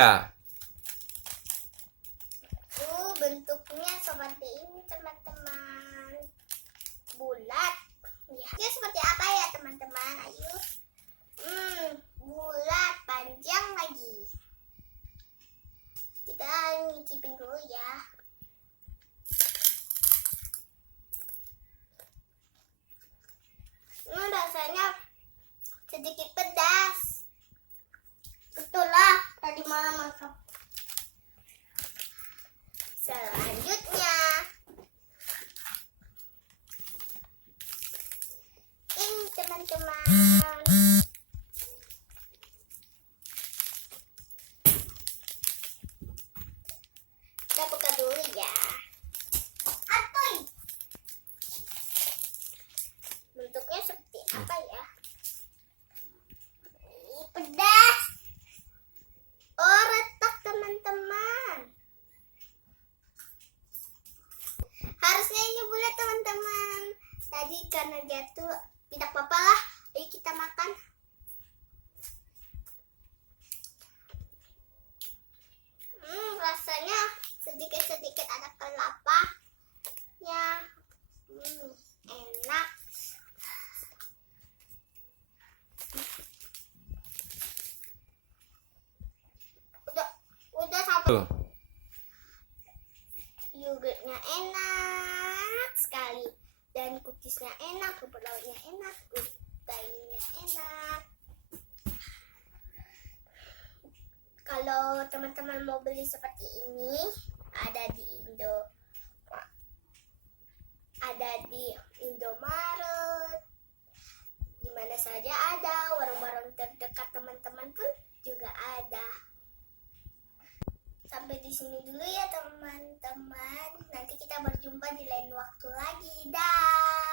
Ya. Bentuknya seperti ini teman-teman, bulat ya. Seperti apa ya teman-teman? Ayo. Bulat, panjang lagi. Kita nyicipin dulu ya. Rasanya sedikit pedas. Betul lah, tadi malam makan. Selanjutnya ini teman-teman, kita buka dulu ya. Atoy, bentuknya seperti apa ya? Ini pedas. Oh, retak teman-teman. Harusnya ini bulat teman-teman. Tadi karena jatuh, tidak apa-apa lah. Ayo kita makan. Rasanya sedikit-sedikit ada kelapanya. Enak. Udah sampai. Yogurtnya enak sekali, dan cookiesnya enak, rumput lautnya enak, gulainya enak. Kalau teman-teman mau beli seperti ini, ada di Indomaret, di mana saja ada, warung-warung terdekat teman-teman pun juga ada. Sampai di sini dulu ya teman-teman. Nanti kita berjumpa di lain waktu lagi. Dah.